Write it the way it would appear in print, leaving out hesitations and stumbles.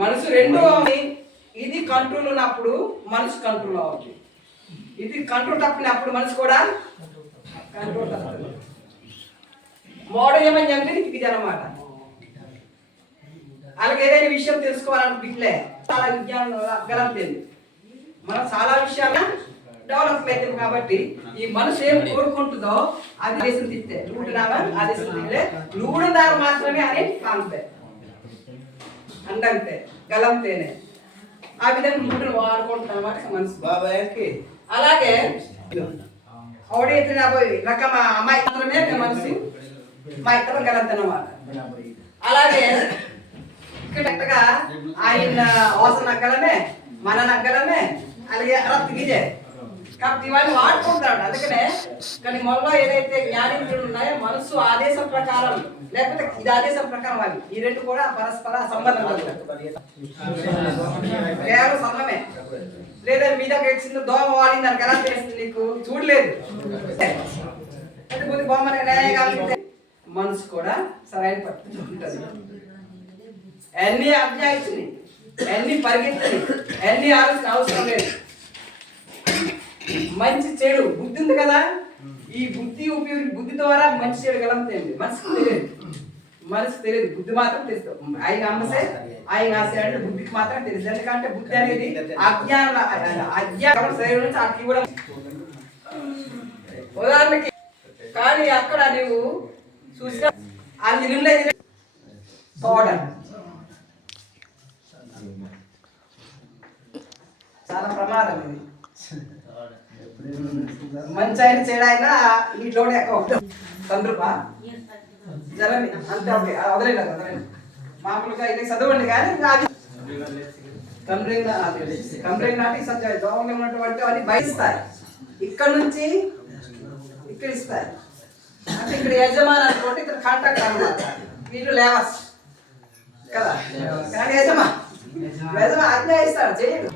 మనసు రెండు ఇది కంట్రోల్ ఉన్నప్పుడు మనసు కంట్రోల్ అవ్వాలి. ఇది కంట్రోల్ తప్పినప్పుడు మనసు కూడా కంట్రోల్ తప్పుతుంది. మోడల్ ఏమని చెప్పి ఇది అనమాట. అలాగే ఏదైనా విషయం తెలుసుకోవాలనుకుంటే చాలా విజ్ఞానం గలంతుంది. మనం చాలా విషయాలు డెవలప్ అవుతుంది. కాబట్టి ఈ మనసు ఏం కోరుకుంటుందో అది దేశం తిట్టే లూడినామా ఆ దేశం తిట్టే లూడదారు మాత్రమే అని కాంతే అండంతే గలంతేనే ఆ విధంగా లూడును వాడుకుంటున్నాం అన్నమాట మనసు. బాబాయ్కి అలాగే ఆవిడ రకం అమ్మాయి మాత్రమే మనసు మా ఇతర గలంతనమాట. అలాగే ఇక్కడ ఆయన వాసన నగ్గలమే మన నగ్గలమే అలాగే రక్తగిజే కాబట్టి ఇవన్నీ వాడుకుంటాడు. అందుకనే కానీ మనలో ఏదైతే జ్ఞానేంద్రులు ఉన్నాయో మనసు ఆదేశం ప్రకారం లేకపోతే ఇది ఆదేశం ప్రకారం అవి ఈ రెండు కూడా పరస్పర సంబంధం కేవలం సంబంధమే. లేదా మీ దగ్గర చిన్న దోమ వాడింది దానికి ఎలా తెలుస్తుంది నీకు చూడలేదు కొద్ది బొమ్మనే కలిగితే మనసు కూడా సరైన పట్టు ఉంటుంది. ఎన్ని అజ్ఞాయించింది ఎన్ని పరిగెత్తని ఎన్ని ఆలోచన అవసరం లేదు. మంచి చెడు బుద్ధి ఉంది కదా ఈ బుద్ధి బుద్ధి ద్వారా మంచి చెడు గలంతేంది మనసుకు తెలియదు బుద్ధి మాత్రం తెలుస్తుంది. ఆయన అమ్మసే ఆయన ఆశ అంటే బుద్ధికి మాత్రం తెలుసు. ఎందుకంటే బుద్ధి అనేది అజ్ఞానం శరీరం నుంచి అట్లా కూడా ఉదాహరణకి కానీ అక్కడ నువ్వు చూసిన అది నిమ్లే పౌడర్ చాలా ప్రమాదం. ఇది మంచి అయిన చెడు అయినా నీటిలోనే ఎక్కువ తండ్రుపా జలం అంతే ఓకే వదలేదు మామూలుగా ఇది చదవండి. కానీ అది కంప్లైంట్ నాటి సత్యం దోమలు ఉన్నటువంటి అన్ని బయటిస్తాయి. ఇక్కడ నుంచి ఇక్కడ ఇస్తాయి అంటే ఇక్కడ యజమాని అనుకోండి ఇక్కడ కాంటాక్ట్ అనమాట. వీళ్ళు లేవర్స్ కదా కానీ యజమా ఆజ్ఞా ఇస్తాడు చేయండి.